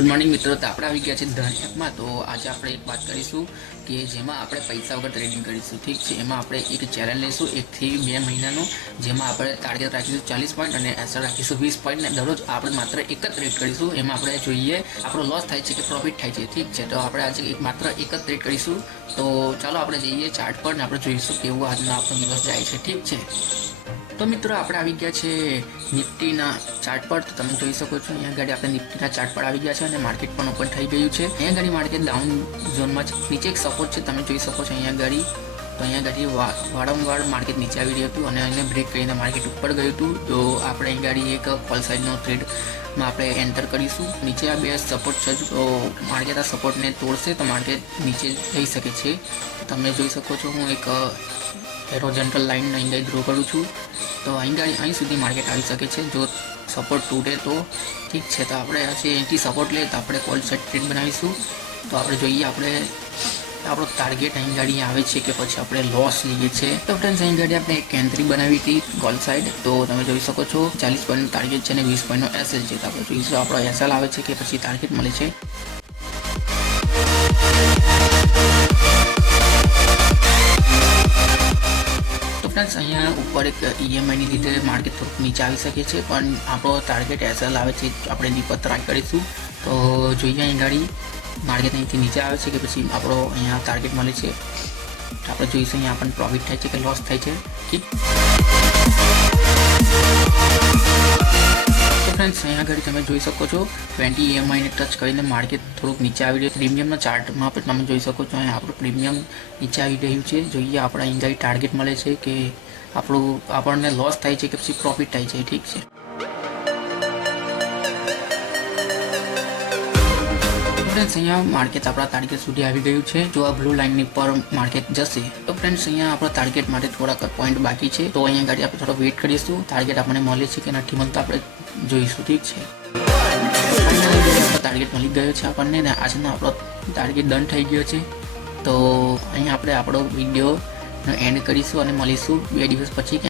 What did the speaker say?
Good morning મિત્રો, તો આપણે આવી ગયા છે ધન એપમાં। તો આજે આપણે એક વાત કરીશું કે જેમાં આપણે પૈસા વગર ટ્રેડિંગ કરીશું। ઠીક છે, એમાં આપણે એક ચેલેન્જ લઈશું 1 થી 2 મહિનાનું, જેમાં આપણે ટાર્ગેટ રાખીશું 40 પોઈન્ટ અને એસએલ રાખીશું 20 પોઈન્ટ ને દરરોજ આપણે માત્ર એક જ ટ્રેડ કરીશું। એમાં આપણે જોઈએ આપણો લોસ થાય છે કે પ્રોફિટ થાય છે। ઠીક છે, તો આપણે આજે માત્ર એક જ ટ્રેડ કરીશું। તો ચાલો આપણે જઈએ ચાર્ટ પર ને આપણે જોઈશું કેવું આજનો આપણો દિવસ જાય છે। ઠીક છે, તો મિત્રો આપણે આવી ગયા છે નિફ્ટીના ચાર્ટ પર। તો તમે જોઈ શકો છો અહીંયા આગળ આપણે નિફ્ટીના ચાર્ટ પર આવી ગયા છે અને માર્કેટ પણ ઓપન થઈ ગયું છે। અહીંયા આગળ માર્કેટ ડાઉન ઝોનમાં છે, નીચે એક સપોર્ટ છે તમે જોઈ શકો છો અહીંયા આગળ। તો અહીંયા આગળ વારંવાર માર્કેટ નીચે આવી રહ્યું હતું અને એને બ્રેક કરીને માર્કેટ ઉપર ગયું હતું। તો આપણે અહીંયા આગળ એક કોલ સાઇડનો ટ્રેડમાં આપણે એન્ટર કરીશું। નીચે આ બે સપોર્ટ છે, તો માર્કેટ આ સપોર્ટને તોડશે તો માર્કેટ નીચે જઈ શકે છે। તમે જોઈ શકો છો હું એક હોરિઝોન્ટલ લાઇન અહીં ડ્રો કરું છું। તો અહીં સુધી માર્કેટ આવી શકે છે જો સપોર્ટ તૂટે તો। ઠીક છે, તો આપણે આજે અહીંથી સપોર્ટ લઈએ તો આપણે કોલ સાઇડ ટ્રેડ બનાવીશું। તો આપણે જોઈએ આપણે આપણો ટાર્ગેટ અહીં ગાડી આવે છે કે પછી આપણે લોસ લઈએ છીએ। તો ફ્રેન્ડ્સ અહીં ગાડી આપણે એક એન્ટ્રી બનાવી હતી કોલ સાઇડ। તો તમે જોઈ શકો છો 40 પોઈન્ટનું ટાર્ગેટ છે અને 20 પોઈન્ટનો એસએલ છે। તો આપણે જોઈશું આપણો એસએલ આવે છે કે પછી ટાર્ગેટ મળે છે। ફ્રેન્ડ્સ અહીંયા ઉપર એક ઈએમઆઈની લીધે માર્કેટ થોડુંક નીચે આવી શકે છે, પણ આપણો ટાર્ગેટ એસએલ આવે છે આપણે એની પર ટ્રાય કરીશું। તો જોઈએ અહીં ગાડી માર્કેટ અહીંથી નીચે આવે છે કે પછી આપણો અહીંયા ટાર્ગેટ મળે છે। તો આપણે જોઈશું અહીંયા આપણને પ્રોફિટ થાય છે કે લોસ થાય છે। ઠીક, તો ફ્રેન્ડ્સ અહીંયા આગળ તમે જોઈ શકો છો 20 ઈએમઆઈને ટચ કરીને માર્કેટ થોડુંક નીચે આવી રહ્યું। પ્રીમિયમના ચાર્ટમાં પણ તમે જોઈ શકો છો અહીંયા આપણું પ્રીમિયમ નીચે આવી રહ્યું છે। જોઈએ આપણે અહીં આગળ ટાર્ગેટ મળે છે કે આપણને લોસ થાય છે કે પછી પ્રોફિટ થાય છે। ઠીક છે, ફ્રેન્ડ્સ અહીંયા માર્કેટ આપણા ટાર્ગેટ સુધી આવી ગયું છે। જો આ બ્લુ લાઇનની પર માર્કેટ જશે તો ફ્રેન્ડ્સ અહીંયા આપણા ટાર્ગેટ માટે થોડાક પોઈન્ટ બાકી છે। તો અહીંયા ગાડી આપણે થોડો વેઇટ કરીશું, ટાર્ગેટ આપણને મળે છે કે નથી મળતા આપણે જોઈશું। ઠીક છે, ટાર્ગેટ મળી ગયો છે આપણને ને આજનો આપણો ટાર્ગેટ ડન થઈ ગયો છે। તો અહીંયા આપણે આપણો વિડીયોનો એન્ડ કરીશું અને મળીશું 2 દિવસ પછી।